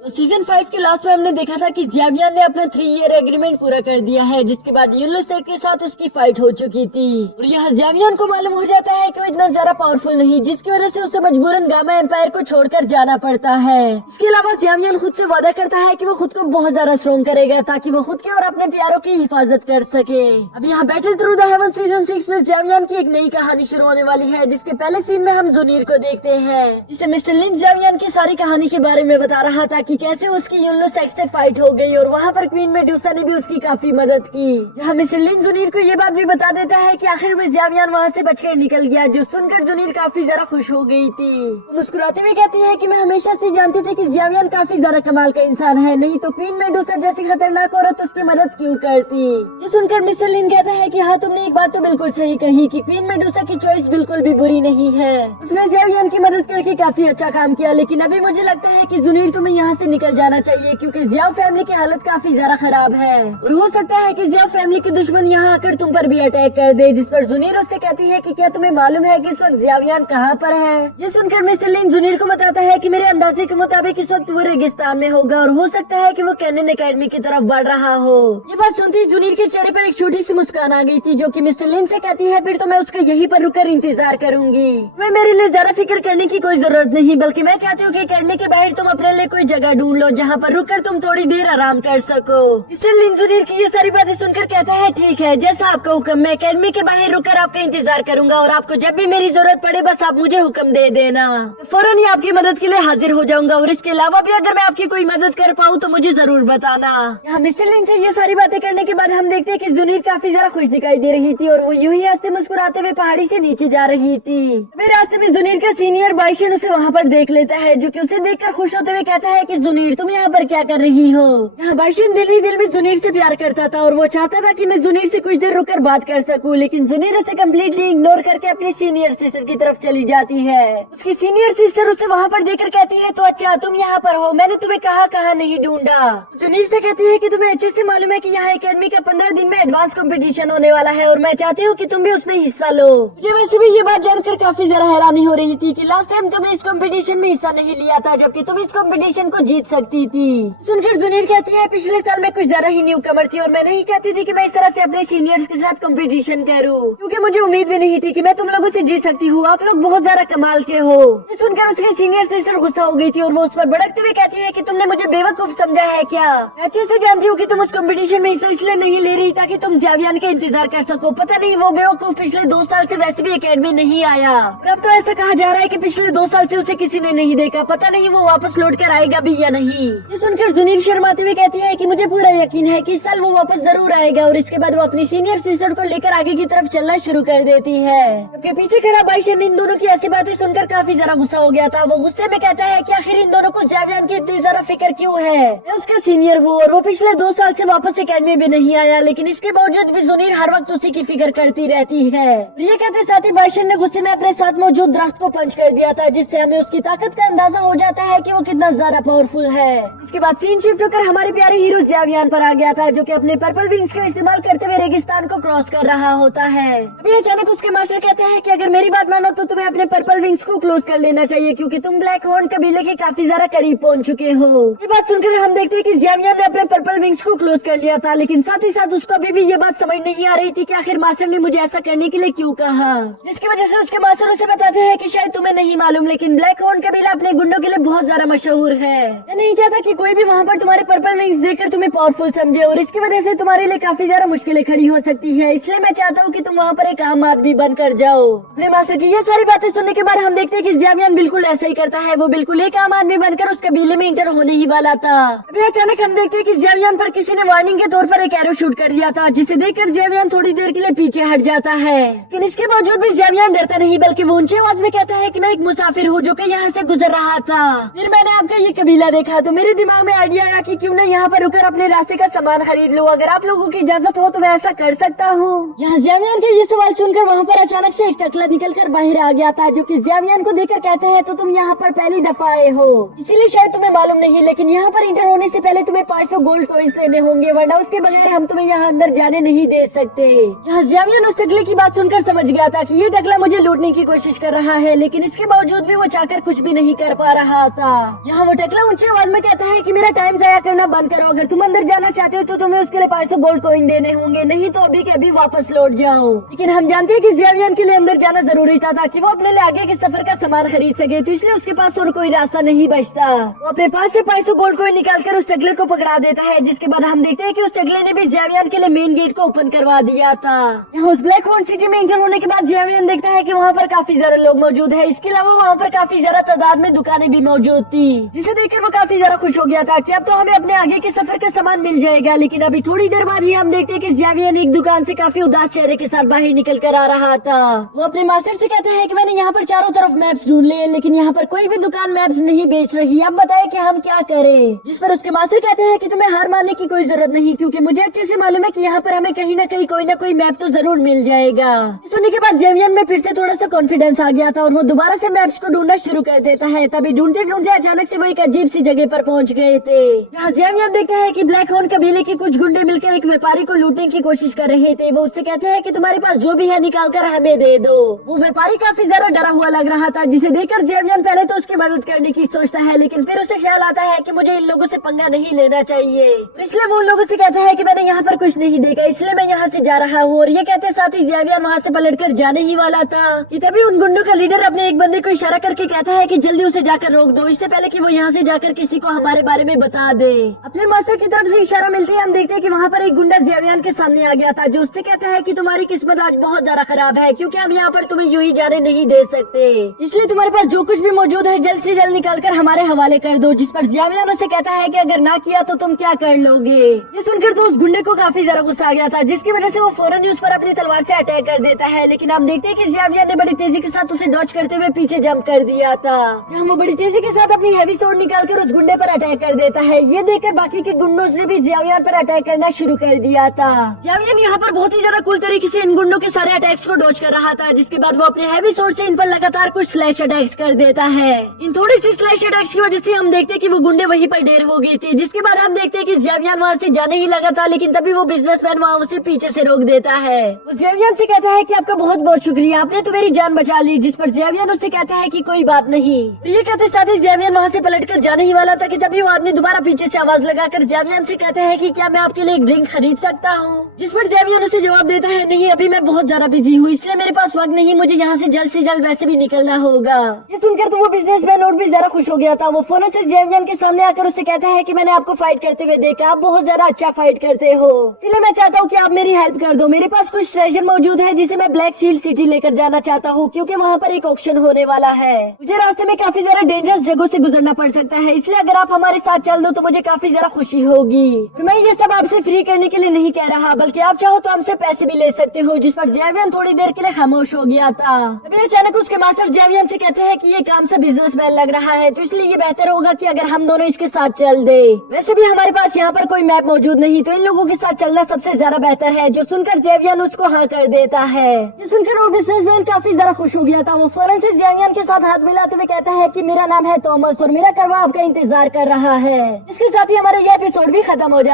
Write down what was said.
तो सीजन 5 के लास्ट में हमने देखा था कि ज़्यावियान ने अपना 3 ईयर एग्रीमेंट पूरा कर दिया है, जिसके बाद येलो स्टेट के साथ उसकी फाइट हो चुकी थी। और यहाँ ज़्यावियान को मालूम हो जाता है कि वो इतना ज्यादा पावरफुल नहीं, जिसकी वजह से उसे मजबूरन गामा एम्पायर को छोड़कर जाना पड़ता है। इसके अलावा ज़्यावियान खुद से वादा करता है कि वो खुद को बहुत ज्यादा स्ट्रॉन्ग करेगा ताकि वो खुद के और अपने प्यारों की हिफाजत कर सके। अब यहाँ battle through the haven season 6 में ज़्यावियान की एक नई कहानी शुरू होने वाली है, जिसके पहले सीन में हम जुनीर को देखते हैं, जिसे मिस्टर लिन ज़्यावियान की सारी कहानी के बारे में बता रहा था कि कैसे उसकी येलो सेक्स से फाइट हो गई और वहाँ पर क्वीन मेडुसा ने भी उसकी काफी मदद की। यहाँ मिस्टर लिन जुनीर को ये बात भी बता देता है कि आखिर में ज़्यावियान वहाँ से बचकर निकल गया, जो सुनकर जुनीर काफी ज्यादा खुश हो गई थी। मुस्कुराते हुए कहती है कि मैं हमेशा से जानती थी कि ज़्यावियान काफी ज्यादा कमाल का इंसान है, नहीं तो क्वीन मेडुसा जैसी खतरनाक औरत उसकी मदद क्यों करती। ये सुनकर मिस्टर लिन कहता है कि हाँ, तुमने एक बात तो बिल्कुल सही कही कि क्वीन मेडुसा की चॉइस बिल्कुल भी बुरी नहीं है, उसने ज़्यावियान की मदद करके काफी अच्छा काम किया। लेकिन अभी मुझे लगता है कि जुनीर तुम्हें यहाँ से निकल जाना चाहिए, क्योंकि ज़ियाओ फैमिली की हालत काफी ज्यादा खराब है और हो सकता है कि ज़ियाओ फैमिली के दुश्मन यहाँ आकर तुम पर भी अटैक कर दे। जिस पर जुनीर उससे कहती है कि क्या तुम्हें मालूम है कि इस वक्त ज़्यावियान कहाँ पर है। ये सुनकर मिस्टर लिन जुनीर को बताता है कि मेरे अंदाजे के मुताबिक इस वक्त वो रेगिस्तान में होगा और हो सकता है कि वो कैनन एकेडमी की तरफ बढ़ रहा हो। ये बात सुनते ही जुनीर के चेहरे पर एक छोटी सी मुस्कान आ गई थी, जो कि मिस्टर लिन से कहती है फिर तो मैं उसका यहीं पर रुककर इंतजार करूंगी। मैं मेरे लिए ज्यादा फिक्र करने की कोई जरूरत नहीं, बल्कि मैं चाहती हूँ कि एकेडमी के बाहर तुम अपने लिए कोई जगह ढूंढ लो जहाँ पर रुककर तुम थोड़ी देर आराम कर सको। मिस्टर लिन जुनीर की ये सारी बातें सुनकर कहता है ठीक है, जैसा आपका हुक्म, मैं एकेडमी के बाहर रुककर आपका इंतजार करूंगा और आपको जब भी मेरी जरूरत पड़े बस आप मुझे हुक्म दे देना, फौरन ही आपकी मदद के लिए हाजिर हो जाऊंगा। और इसके अलावा भी अगर मैं आपकी कोई मदद कर पाऊँ तो मुझे जरूर बताना। यहाँ मिस्टर लिन से ये सारी बातें करने के बाद हम देखते हैं कि जुनीर काफी ज्यादा खुश दिखाई दे रही थी और वो यूं ही हंसते मुस्कुराते हुए पहाड़ी से नीचे जा रही थी। अभी रास्ते में जुनीर का सीनियर बाइशन उसे वहाँ पर देख लेता है, जो कि उसे देखकर खुश होते हुए कहता है कि जुनीर तुम यहाँ पर क्या कर रही हो। यहाँ बाइशन दिल ही दिल में जुनीर से प्यार करता था और वो चाहता था कि मैं जुनीर से कुछ देर रुककर बात कर सकूं, लेकिन जुनीर उसे कम्प्लीटली इग्नोर करके अपनी सीनियर सिस्टर की तरफ चली जाती है। उसकी सीनियर सिस्टर उसे वहाँ पर देखकर कहती है तो अच्छा तुम यहाँ पर हो, मैंने तुम्हें कहाँ नहीं ढूंढा। जुनीर से कहती है कि तुम्हें अच्छे से मालूम है कि यहाँ एकेडमी का 15 दिन में एडवांस कंपटीशन होने वाला है और मैं चाहती हूँ कि तुम भी उसमें हिस्सा लो। मुझे वैसे भी ये बात जानकर काफी ज्यादा हैरानी हो रही थी कि लास्ट टाइम तुमने इस कंपटीशन में हिस्सा नहीं लिया था, जबकि तुम इस कंपटीशन को जीत सकती थी। सुनकर जुनीर कहती है पिछले साल मैं कुछ ज्यादा ही न्यू कमर थी और मैं नहीं चाहती थी कि मैं इस तरह से अपने सीनियर्स के साथ कंपटीशन करूं, क्योंकि मुझे उम्मीद भी नहीं थी कि मैं तुम लोगों से जीत सकती हूँ, आप लोग बहुत ज्यादा कमाल के हो। सुनकर उसके सीनियर सिस्टर गुस्सा हो गई थी और वो उस पर भड़कते हुए कहती है कि तुमने मुझे बेवकूफ समझा है क्या। मैं अच्छे से जानती हूँ कि तुम उस कंपटीशन में हिस्सा इसलिए नहीं ले रही ताकि तुम ज़्यावियान का इंतजार कर सको। पता नहीं वो बेवकूफ पिछले 2 साल से वैसे भी एकेडमी नहीं आया, अब तो ऐसा कहा जा रहा है कि पिछले 2 साल से उसे किसी ने नहीं देखा, पता नहीं वो वापस लौट कर आएगा भी या नहीं। ये सुनकर जुनीर शर्माते हुए कहती है कि मुझे पूरा यकीन है कि इस साल वो वापस जरूर आएगा और इसके बाद वो अपनी सीनियर सिस्टर को लेकर आगे की तरफ चलना शुरू कर देती है। जबकि पीछे खड़ा बाइशन इन दोनों की ऐसी बातें सुनकर काफी ज्यादा गुस्सा हो गया था। वो गुस्से में कहता है कि आखिर इन दोनों को ज़्यावियान की इतनी ज्यादा फिक्र क्यों है। मैं उसका सीनियर हूँ और वो पिछले 2 साल से वापस एकेडमी भी नहीं आया, लेकिन इसके बावजूद भी जुनीर हर वक्त उसी की फिक्र करती रहती है। ये कहते साथ ही बाइशन ने गुस्से में अपने साथ मौजूद दरख्त को पंच कर दिया था, जिससे हमें उसकी ताकत का अंदाजा हो जाता है कि वो कितना ज्यादा पावरफुल है। इसके बाद सीन शिफ्ट होकर हमारे प्यारे हीरो ज़्यावियान पर आ गया था, जो कि अपने पर्पल विंग्स का इस्तेमाल करते हुए रेगिस्तान को क्रॉस कर रहा होता है। अभी अचानक उसके मास्टर कहते हैं कि अगर मेरी बात मानो तो तुम्हें अपने पर्पल विंग्स को क्लोज कर लेना चाहिए, क्योंकि तुम ब्लैक हॉर्न कबीले के काफी ज्यादा करीब पहुंच चुके हो। ये बात सुनकर हम देखते हैं कि ज़्यावियान ने अपने पर्पल विंग्स को क्लोज कर लिया था, लेकिन साथ ही साथ उसको अभी भी ये बात समझ नहीं आ रही थी कि आखिर मास्टर ने मुझे ऐसा करने के लिए क्यों कहा, जिसकी वजह से उसके मास्टर उसे बताते हैं कि शायद तुम्हें नहीं मालूम, लेकिन ब्लैक हॉर्न कबीला अपने गुंडों के लिए बहुत ज्यादा मशहूर है। मैं नहीं चाहता कि कोई भी वहाँ पर तुम्हारे पर्पल विंग्स देखकर तुम्हें पावरफुल समझे और इसकी वजह से तुम्हारे लिए काफी ज्यादा मुश्किलें खड़ी हो सकती है, इसलिए मैं चाहता हूँ कि तुम वहाँ पर एक आम आदमी बनकर जाओ। अपने मास्टर की ये सारी बातें सुनने के बाद हम देखते हैं कि ज़्यावियान बिल्कुल ऐसा ही करता है, वो बिल्कुल एक आम आदमी बनकर उस कबीले में इंटर होने ही वाला था। अभी अचानक हम देखते हैं कि ज़्यावियान पर किसी ने वार्निंग के तौर पर एक एरो शूट कर दिया था, जिसे देखकर ज़्यावियान थोड़ी देर के लिए पीछे हट जाता है, लेकिन इसके बावजूद भी ज़्यावियान डरता नहीं, बल्कि वो ऊंची आवाज में कहता है कि मैं एक मुसाफिर हूँ जो कि यहाँ से गुजर रहा था। फिर मैंने आपका ये कबीला देखा तो मेरे दिमाग में आइडिया आया कि क्यों न यहाँ पर रुकर अपने रास्ते का सामान खरीद लूं, अगर आप लोगों की इजाजत हो तो मैं ऐसा कर सकता हूँ। यहाँ ज़्यावियान के ये सवाल सुनकर वहाँ पर अचानक से एक टकला निकलकर बाहर आ गया था, जो कि ज़्यावियान को देखकर कहता है तो तुम यहाँ पर पहली दफा आए हो, इसीलिए शायद तुम्हें मालूम नहीं, लेकिन यहाँ पर इंटर होने से पहले तुम्हें 500 गोल्ड कॉइंस देने होंगे, वरना उसके बगैर हम तुम्हें यहाँ अंदर जाने नहीं दे सकते। यहाँ ज़्यावियान उस टकले की बात सुनकर समझ गया था कि ये टकला मुझे लूटने की कोशिश कर रहा है, लेकिन इसके बावजूद भी वो चाहकर कुछ भी नहीं कर पा रहा था। यहाँ वो टकला ऊंची आवाज में कहता है कि मेरा टाइम जाया करना बंद करो, अगर तुम अंदर जाना चाहते हो तो तुम्हें उसके लिए 500 गोल्ड कॉइन देने होंगे, नहीं तो अभी के अभी वापस लौट जाओ। लेकिन हम जानते हैं कि ज़ेवियन के लिए अंदर जाना जरूरी था ताकि वो अपने लिए आगे के सफर का सामान खरीद सके, तो इसलिए उसके पास और कोई रास्ता नहीं बचता। वो अपने पास से 500 गोल्ड कॉइन निकालकर उस टकले को पकड़ा देता है, जिसके बाद हम देखते हैं कि उस टकले ने भी ज़ेवियन के लिए मेन गेट को ओपन करवा दिया था। यहाँ उस ब्लैक हॉर्न सिटी में एंटर होने के बाद ज़ेवियन देखता है कि वहाँ पर काफी ज्यादा लोग मौजूद है। इसके अलावा वहाँ पर काफी ज्यादा तादाद में दुकानें भी मौजूद थी, जिसे देखकर वो काफी ज्यादा खुश हो गया था कि अब तो हमें अपने आगे के सफर का सामान मिल जाएगा। लेकिन अभी थोड़ी देर बाद ही हम देखते हैं कि ज़ेवियन एक दुकान से काफी उदास चेहरे के साथ बाहर निकल कर आ रहा था। वो अपने मास्टर से कहता है कि मैंने यहाँ पर चारों तरफ मैप्स ढूंढ लिए, लेकिन यहाँ पर कोई भी दुकान मैप्स नहीं बेच रही, अब बताए कि हम क्या करें। जिस पर उसके मास्टर कहते हैं कि तुम्हें हार मानने की कोई जरूरत नहीं, क्योंकि मुझे अच्छे से मालूम है कि यहाँ पर हमें कहीं ना कोई मैप तो जरूर मिल जाएगा। सुनने के बाद ज़ेवियन में फिर से थोड़ा सा कॉन्फिडेंस आ गया था और वो दोबारा से मैप्स को ढूंढना शुरू कर देता है। तभी ढूंढते ढूंढते अचानक से वो एक अजीब सी जगह पर पहुंच गए थे, जहाँ ज़ेवियन देखता है कि ब्लैक हॉर्न कबीले के कुछ गुंडे मिलकर एक व्यापारी को लूटने की कोशिश कर रहे थे। वो उससे कहते हैं कि तुम्हारे पास जो भी है निकाल कर हमें दे दो। वो व्यापारी काफी ज्यादा डरा हुआ लग रहा था, जिसे देखकर ज़ेवियन पहले तो उसकी मदद करने की सोचता है, लेकिन फिर उसे ख्याल आता है कि मुझे इन लोगों से पंगा नहीं लेना चाहिए। इसलिए वो उन लोगों से कहता है कि मैंने यहाँ पर कुछ नहीं देखा, इसलिए मैं यहाँ से जा रहा हूँ। और ये कहते साथ ही ज़ेवियन वहाँ से पलटकर जाने ही वाला था कि तभी उन गुंडों का लीडर अपने एक बंदे को इशारा करके कहता है कि जल्दी उसे जाकर रोक दो, इससे पहले कि वो यहाँ से जाकर किसी को हमारे बारे में बता दे। अपने मास्टर की तरफ से इशारा मिलते ही हम देखते हैं कि वहाँ पर एक गुंडा ज़ेवियन के सामने आ गया था, जो उससे कहता है कि तुम्हारी किस्मत आज बहुत ज्यादा खराब है, क्योंकि हम यहाँ पर तुम्हें यूं ही जाने नहीं दे सकते, इसलिए तुम्हारे पास जो कुछ भी मौजूद है जल्द से जल्द निकाल कर हमारे हवाले कर दो। जिस पर ज़ेवियन उसे कहता है कि अगर ना किया तो तुम क्या कर लोगे। ये सुनकर तो उस गुंडे को काफी ज्यादा गुस्सा आ गया था, जिसकी वजह से वो फौरन उस पर अपनी तलवार से अटैक कर देता है। लेकिन हम देखते हैं कि ज़ेवियन ने बड़ी तेजी के साथ उसे डॉज करते हुए पीछे जंप कर दिया था, जहाँ वो बड़ी तेजी के साथ अपनी हैवी स्वॉर्ड निकालकर उस गुंडे पर अटैक कर देता है। ये देखकर बाकी के गुंडों ने भी ज़ेवियन पर अटैक करना शुरू कर दिया था। ज़ेवियन यहाँ पर बहुत ही ज्यादा कूल तरीके से इन गुंडों के सारे अटैक्स को डॉज कर रहा था, जिसके बाद वो अपने हैवी स्वॉर्ड से इन पर लगातार कुछ स्लैश अटैक्स कर देता है। इन थोड़ी सी स्लैश अटैक्स की वजह से हम देखते हैं कि वो गुंडे वहीं पर ढेर हो गए थे, जिसके बाद हम देखते हैं कि ज़ेवियन वहाँ से जाने ही लगा था, लेकिन तभी वो बिजनेसमैन वहाँ उसे पीछे से रोक देता है। वो ज़ेवियन से कहता है कि आपका बहुत बहुत शुक्रिया, आपने तो मेरी जान बचा ली। जिस पर ज़ेवियन उससे कहता है कि कोई बात नहीं। ये कहते साथ ही ज़ेवियन वहाँ से पलटकर जाने ही वाला था कि तभी वो आदमी दोबारा पीछे से आवाज लगाकर ज़ेवियन से कहता है कि क्या मैं आपके लिए एक ड्रिंक खरीद सकता हूँ। जिस पर ज़ेवियन उसे जवाब देता है नहीं, अभी मैं बहुत ज्यादा बिजी हूँ, इसलिए मेरे पास वक्त नहीं, मुझे यहाँ से जल्द वैसे भी निकलना होगा। ये सुनकर तो वो बिजनेसमैन और भी ज्यादा खुश हो गया था। वो फोन से ज़ेवियन के सामने आकर उससे कहता है कि मैंने आपको फाइट करते हुए देखा, आप बहुत ज्यादा अच्छा फाइट करते हो, इसलिए मैं चाहता हूँ कि आप मेरी हेल्प कर दो। मेरे पास कुछ ट्रेजर मौजूद है जिसे मैं ब्लैक शील्ड सिटी लेकर जाना चाहता हूँ, क्योंकि वहाँ पर एक ऑक्शन होने वाला है। मुझे रास्ते में काफी ज्यादा डेंजरस जगहों से गुजरना पड़ सकता है, इसलिए अगर आप हमारे साथ चल दो तो मुझे काफी ज्यादा खुशी होगी। और मैं ये सब आपसे फ्री करने के लिए नहीं कह रहा, बल्कि आप चाहो तो हमसे पैसे भी ले सकते हो। जिस पर ज़ेवियन थोड़ी देर के लिए खामोश हो गया था। तभी अचानक उसके मास्टर ज़ेवियन से कहते हैं कि ये काम से बिजनेसमैन लग रहा है, तो इसलिए ये बेहतर होगा कि अगर हम दोनों इसके साथ चल दे। वैसे भी हमारे पास यहाँ पर कोई मैप मौजूद नहीं, तो इन लोगों के साथ चलना सबसे ज्यादा बेहतर है। जो सुनकर ज़ेवियन उसको हाँ कर देता है। ये सुनकर वो बिजनेसमैन काफी ज्यादा खुश हो गया था। वो फौरन से ज़ेवियन के साथ हाथ मिलाते हुए कहता है कि मेरा नाम है थॉमस और मेरा करवा आपका इंतजार कर रहा है। इसके साथ ही हमारा ये एपिसोड भी खत्म हो जाए।